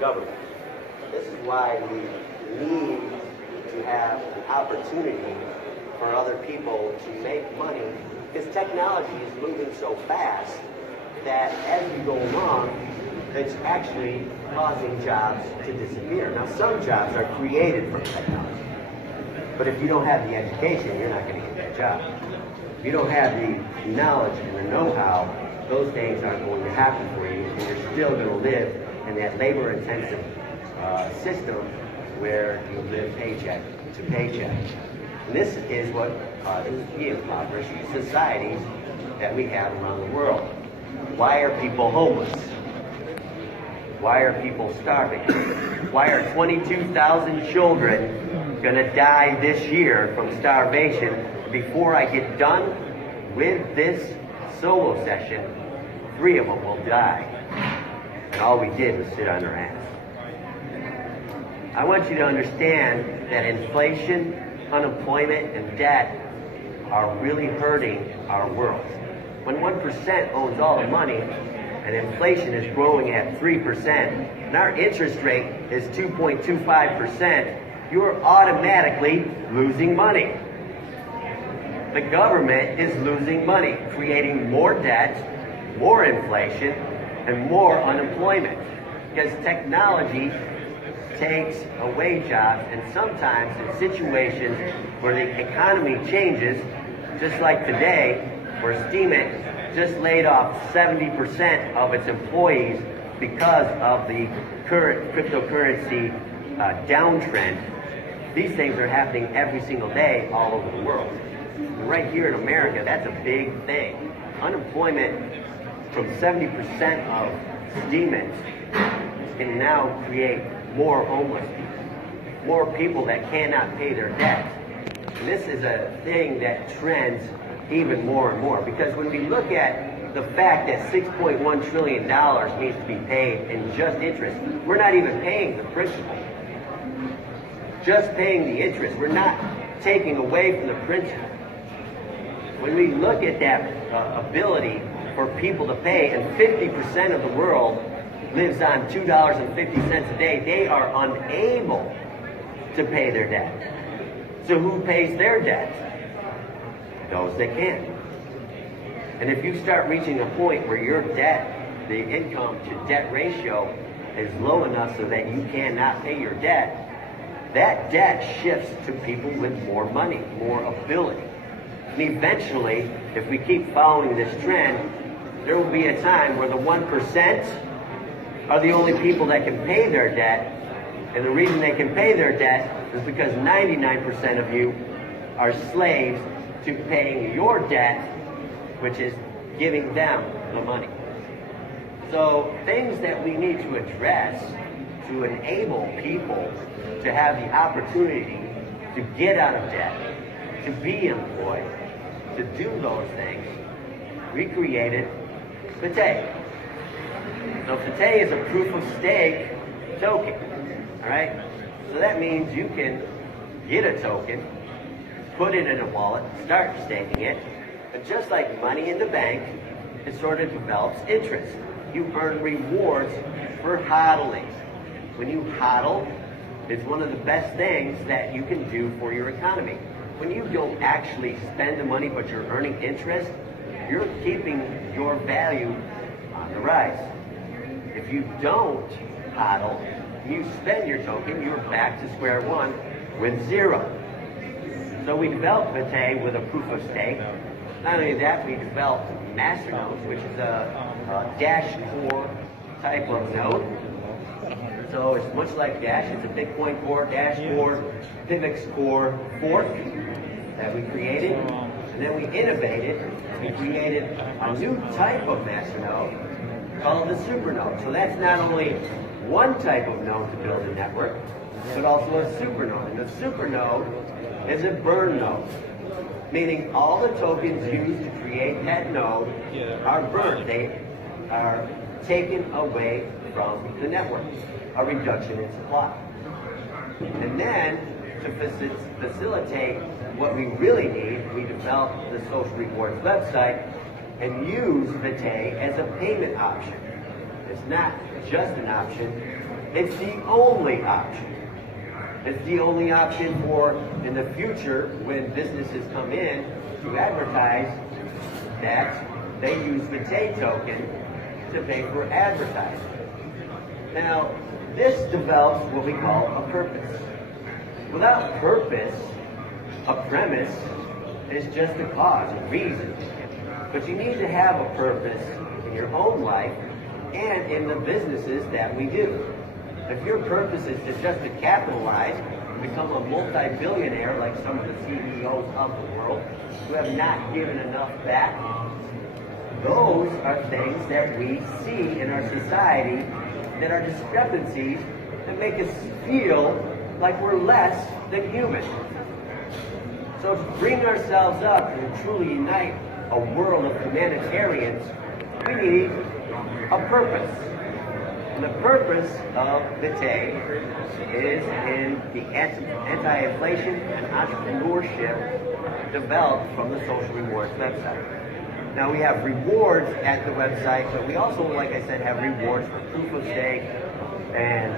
government. This is why we need to have an opportunity for other people to make money, because technology is moving so fast that as we go along, it's actually causing jobs to disappear. Now, some jobs are created from technology, but if you don't have the education, you're not going to get that job. If you don't have the knowledge and the know-how, those things aren't going to happen for you, and you're still going to live in that labor-intensive system where you live paycheck to paycheck. And this is what causes the impoverished societies that we have around the world. Why are people homeless? Why are people starving? Why are 22,000 children going to die this year from starvation? Before I get done with this solo session, 3 of them will die. And all we did was sit on our ass. I want you to understand that inflation, unemployment, and debt are really hurting our world. When 1% owns all the money, and inflation is growing at 3%, and our interest rate is 2.25%, you're automatically losing money. The government is losing money, creating more debt, more inflation, and more unemployment. Because technology takes away jobs, and sometimes in situations where the economy changes, just like today, where Steemit just laid off 70% of its employees because of the current cryptocurrency downtrend. These things are happening every single day all over the world. And right here in America, that's a big thing. Unemployment from 70% of Steemit can now create more homeless people, more people that cannot pay their debt. And this is a thing that trends even more and more, because when we look at the fact that $6.1 trillion needs to be paid in just interest, we're not even paying the principal, just paying the interest. We're not taking away from the principal. When we look at that ability for people to pay, and 50% of the world lives on $2.50 a day, they are unable to pay their debt. So who pays their debt? Those that can. And if you start reaching a point where your debt, the income to debt ratio, is low enough so that you cannot pay your debt, that debt shifts to people with more money, more ability. And eventually, if we keep following this trend, there will be a time where the 1% are the only people that can pay their debt. And the reason they can pay their debt is because 99% of you are slaves to paying your debt, which is giving them the money. So things that we need to address to enable people to have the opportunity to get out of debt, to be employed, to do those things, we created VITAE. So VITAE is a proof of stake token, all right? So that means you can get a token, put it in a wallet, start staking it, and just like money in the bank, it sort of develops interest. You earn rewards for hodling. When you hodl, it's one of the best things that you can do for your economy. When you don't actually spend the money but you're earning interest, you're keeping your value on the rise. If you don't hodl, you spend your token, you're back to square one with zero. So we developed VITAE with a proof of stake. Not only that, we developed masternodes, which is a Dash core type of node. So it's much like Dash. It's a Bitcoin core, Dash core, PIVX core fork that we created. And then we innovated. We created a new type of masternode called the supernode. So that's not only one type of node to build a network, but also a supernode. And the supernode is a burn node, meaning all the tokens used to create that node are burned. They are taken away from the network, a reduction in supply. And then, to facilitate what we really need, we developed the Social Rewards website and use VITAE as a payment option. It's not just an option, It's the only option. It's the only option for in the future when businesses come in to advertise that they use VITAE token to pay for advertising. Now, this develops what we call a purpose. Without purpose, a premise is just a cause, a reason. But you need to have a purpose in your own life and in the businesses that we do. If your purpose is just to capitalize, become a multi-billionaire like some of the CEOs of the world who have not given enough back, those are things that we see in our society that are discrepancies that make us feel like we're less than human. So to bring ourselves up and truly unite a world of humanitarians, we need a purpose. And the purpose of VITAE is in the anti-inflation and entrepreneurship developed from the Social Rewards website. Now we have rewards at the website, but we also, like I said, have rewards for proof of stake and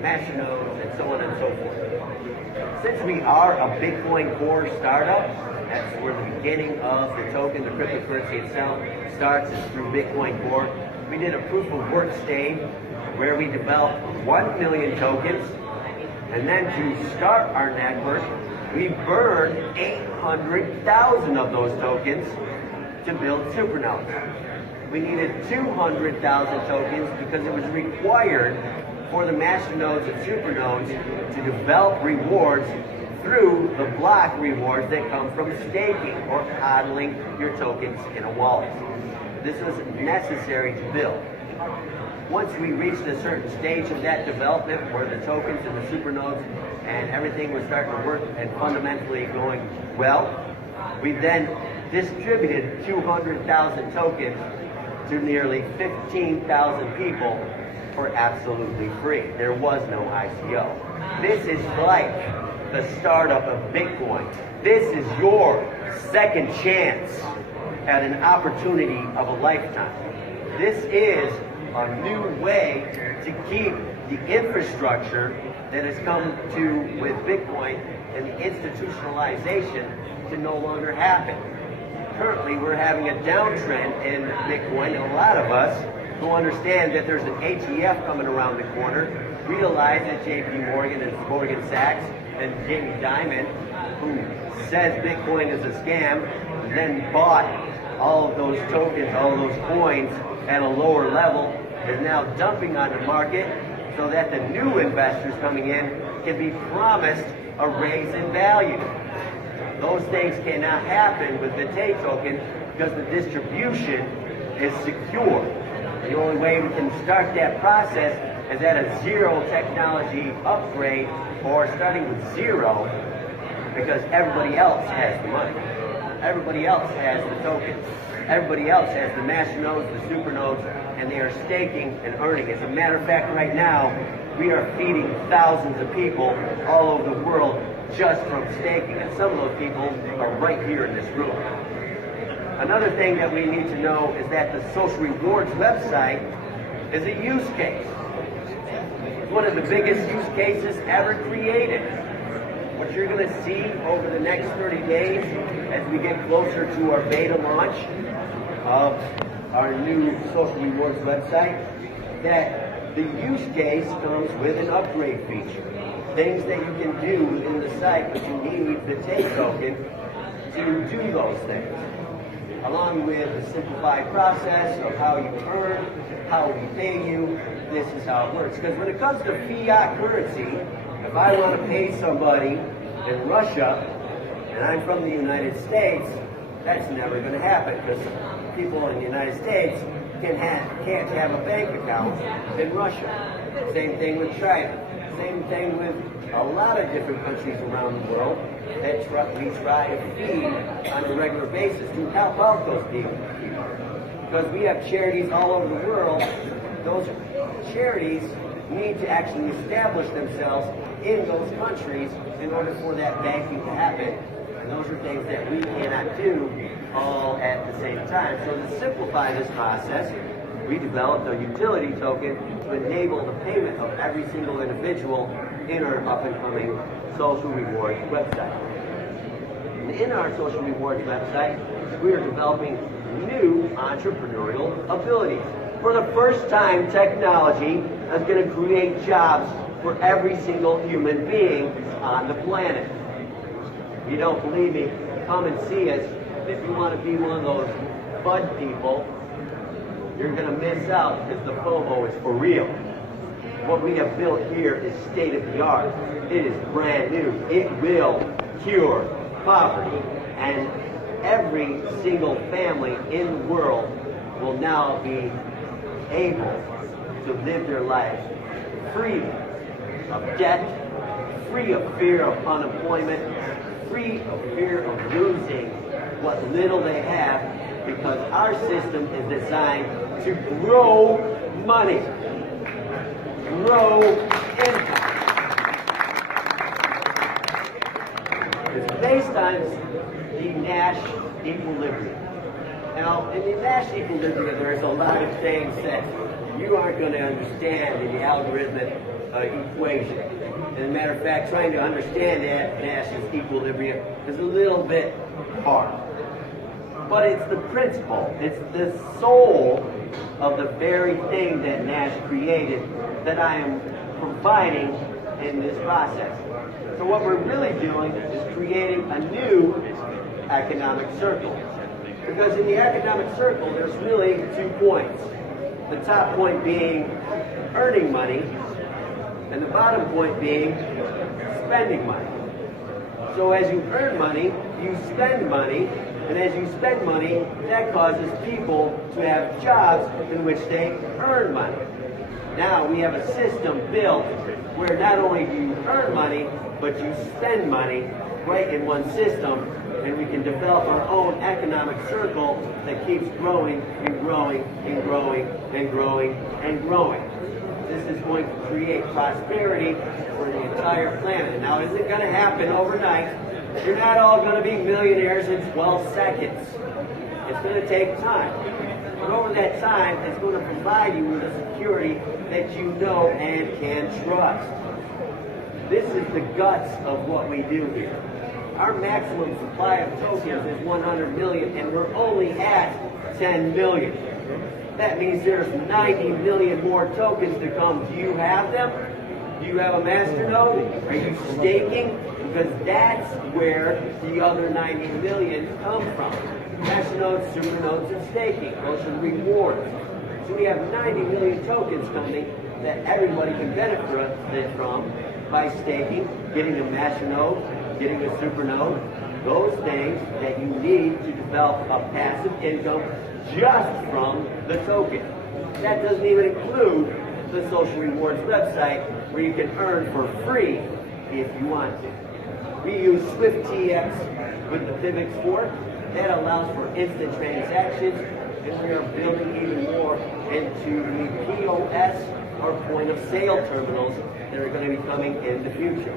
machinodes and so on and so forth. Since we are a Bitcoin Core startup, that's where the beginning of the token, the cryptocurrency itself, starts is through Bitcoin Core. We did a proof of work stage where we developed 1 million tokens, and then to start our network, we burned 800,000 of those tokens to build supernodes. We needed 200,000 tokens because it was required for the masternodes and supernodes to develop rewards through the block rewards that come from staking or hodling your tokens in a wallet. This was necessary to build. Once we reached a certain stage of that development where the tokens and the supernodes and everything was starting to work and fundamentally going well, we then distributed 200,000 tokens to nearly 15,000 people for absolutely free. There was no ICO. This is like the startup of Bitcoin. This is your second chance at an opportunity of a lifetime. This is a new way to keep the infrastructure that has come to with Bitcoin and the institutionalization to no longer happen. Currently, we're having a downtrend in Bitcoin, and a lot of us who understand that there's an ATF coming around the corner, realize that JP Morgan and Morgan Sachs and Jamie Dimon, who says Bitcoin is a scam, then bought all of those tokens, all of those coins at a lower level, is now dumping on the market so that the new investors coming in can be promised a raise in value. Those things cannot happen with the VITAE token because the distribution is secure. The only way we can start that process is at a zero technology upgrade or starting with zero because everybody else has the money. Everybody else has the tokens. Everybody else has the masternodes, the supernodes, and they are staking and earning. As a matter of fact, right now, we are feeding thousands of people all over the world just from staking, and some of those people are right here in this room. Another thing that we need to know is that the Social Rewards website is a use case. It's one of the biggest use cases ever created. What you're going to see over the next 30 days as we get closer to our beta launch of our new Social Rewards website, that the use case comes with an upgrade feature. Things that you can do within the site, but you need the VITAE token to do those things. Along with the simplified process of how you earn, how we pay you, this is how it works. Because when it comes to fiat currency, if I want to pay somebody in Russia, and I'm from the United States, that's never going to happen because people in the United States can't have a bank account in Russia. Same thing with China. Same thing with a lot of different countries around the world that we try to feed on a regular basis to help out those people. Because we have charities all over the world, those charities need to actually establish themselves in those countries in order for that banking to happen. And those are things that we cannot do all at the same time. So to simplify this process, we developed a utility token to enable the payment of every single individual in our up-and-coming social rewards website. And in our social rewards website, we are developing new entrepreneurial abilities. For the first time, technology is going to create jobs for every single human being on the planet. If you don't believe me, come and see us. If you want to be one of those FUD people, you're going to miss out because the FOMO is for real. What we have built here is state of the art. It is brand new. It will cure poverty, and every single family in the world will now be able to live their life free of debt, free of fear of unemployment, free of fear of losing what little they have, because our system is designed to grow money, grow income. It's based on the Nash equilibrium. Now, in the Nash equilibrium, there's a lot of things that you aren't going to understand in the algorithmic equation. As a matter of fact, trying to understand that Nash's equilibrium is a little bit hard. But it's the principle, it's the soul of the very thing that Nash created that I am providing in this process. So what we're really doing is creating a new economic circle. Because in the economic circle, there's really 2 points. The top point being earning money, and the bottom point being spending money. So as you earn money, you spend money, and as you spend money, that causes people to have jobs in which they earn money. Now we have a system built where not only do you earn money, but you spend money right in one system, and we can develop our own economic circle that keeps growing and growing and growing and growing and growing. This is going to create prosperity for the entire planet. Now, is it going to happen overnight? You're not all going to be millionaires in 12 seconds. It's going to take time. But over that time, it's going to provide you with a security that you know and can trust. This is the guts of what we do here. Our maximum supply of tokens is 100 million, and we're only at 10 million. That means there's 90 million more tokens to come. Do you have them? Do you have a masternode? Are you staking? Because that's where the other 90 million come from. Masternodes, supernodes, and staking. Those are rewards. So we have 90 million tokens coming that everybody can benefit from by staking, getting a masternode, getting a supernode, those things that you need to develop a passive income just from the token. That doesn't even include the social rewards website where you can earn for free if you want to. We use SwiftTX with the PivX fork. That allows for instant transactions, and we are building even more into the POS or point of sale terminals that are going to be coming in the future.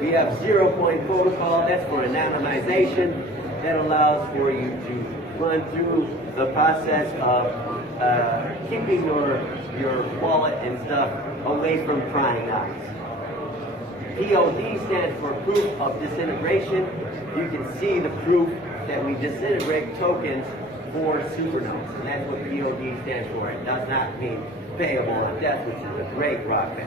We have 0-point protocol. That's for anonymization. That allows for you to run through the process of keeping your wallet and stuff away from prying eyes. POD stands for proof of disintegration. You can see the proof that we disintegrate tokens for supernodes, and that's what POD stands for. It does not mean payable on death, which is a great rocket.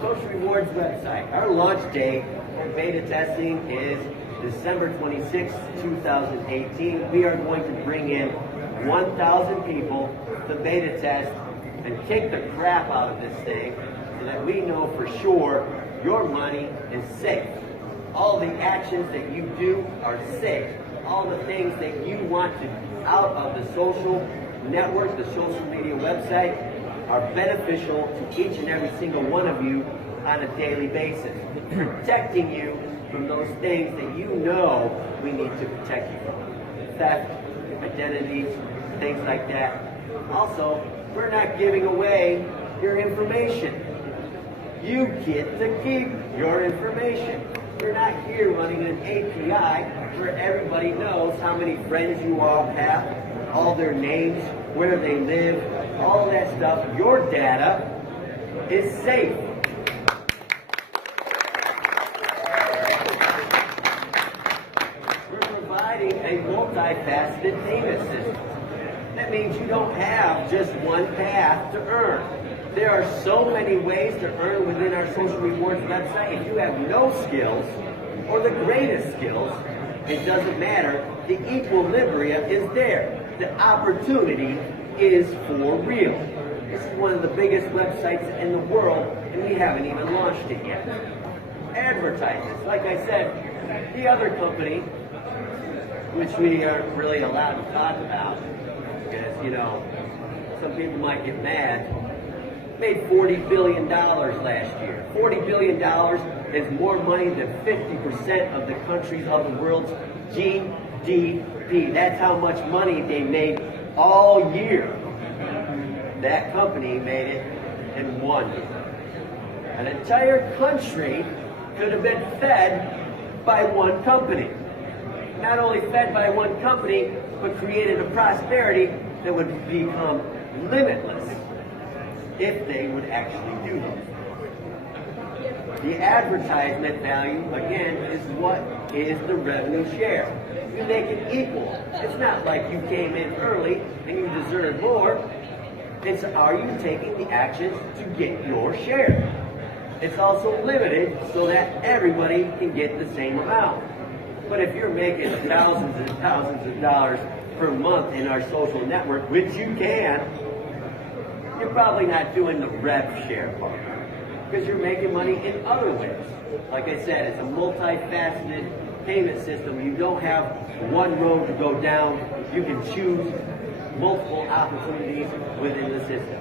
Social Rewards website. Our launch date for beta testing is December 26, 2018. We are going to bring in 1,000 people to beta test and kick the crap out of this thing so that we know for sure your money is safe. All the actions that you do are safe. All the things that you want to out of the social network, the social media website, are beneficial to each and every single one of you on a daily basis, protecting you from those things that you know we need to protect you from. Theft, identities, things like that. Also, we're not giving away your information. You get to keep your information. We're not here running an API where everybody knows how many friends you all have, all their names, where they live, all that stuff. Your data is safe. We're providing a multifaceted payment system. That means you don't have just one path to earn. There are so many ways to earn within our social rewards website. If you have no skills or the greatest skills, it doesn't matter. The equilibrium is there. The opportunity is for real. This is one of the biggest websites in the world, and we haven't even launched it yet. Advertisements. Like I said, the other company, which we aren't really allowed to talk about, because, you know, some people might get mad, made $40 billion last year. $40 billion is more money than 50% of the countries of the world's GDP. That's how much money they made all year. That company made it in 1 year. An entire country could have been fed by one company. Not only fed by one company, but created a prosperity that would become limitless if they would actually do this. The advertisement value, again, is what is the revenue share. You make it equal. It's not like you came in early and you deserve more. It's, are you taking the actions to get your share? It's also limited so that everybody can get the same amount. But if you're making thousands and thousands of dollars per month in our social network, which you can, you're probably not doing the rev share part because you're making money in other ways. Like I said, it's a multifaceted payment system. You don't have one road to go down. You can choose multiple opportunities within the system.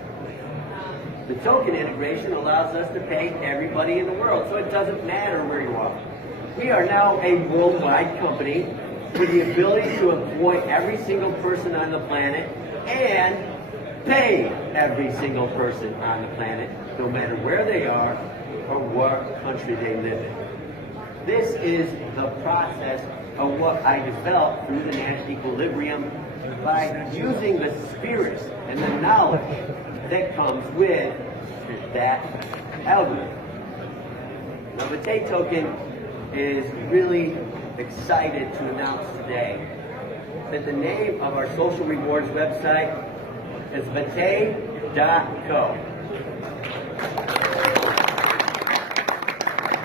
The token integration allows us to pay everybody in the world, so it doesn't matter where you are. We are now a worldwide company with the ability to employ every single person on the planet and pay every single person on the planet, no matter where they are or what country they live in. This is the process of what I developed through the National Equilibrium by using the spirit and the knowledge that comes with that algorithm. Now, the VITAE token is really excited to announce today that the name of our social rewards website is VITAE.co.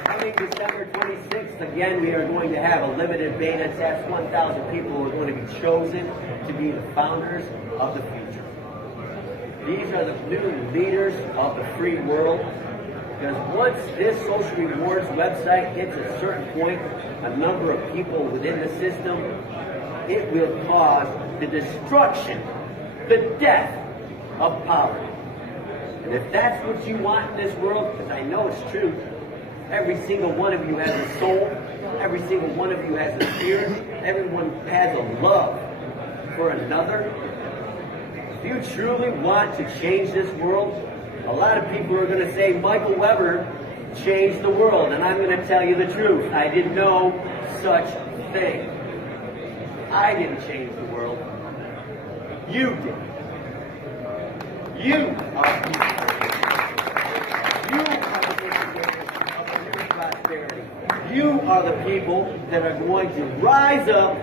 Coming December 26th, again, we are going to have a limited beta test. 1,000 people are going to be chosen to be the founders of the future. These are the new leaders of the free world. Because once this social rewards website hits a certain point, a number of people within the system, it will cause the destruction, the death of poverty. And if that's what you want in this world, because I know it's true, every single one of you has a soul, every single one of you has a spirit, everyone has a love for another. If you truly want to change this world, a lot of people are going to say Michael Weber changed the world, and I'm going to tell you the truth. I did no such thing. I didn't change the world. You did. You are the prosperity. You are the people that are going to rise up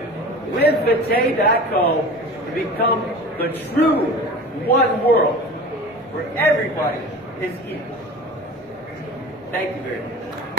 with VITAE.co to become the true one world where everybody is equal. Thank you very much.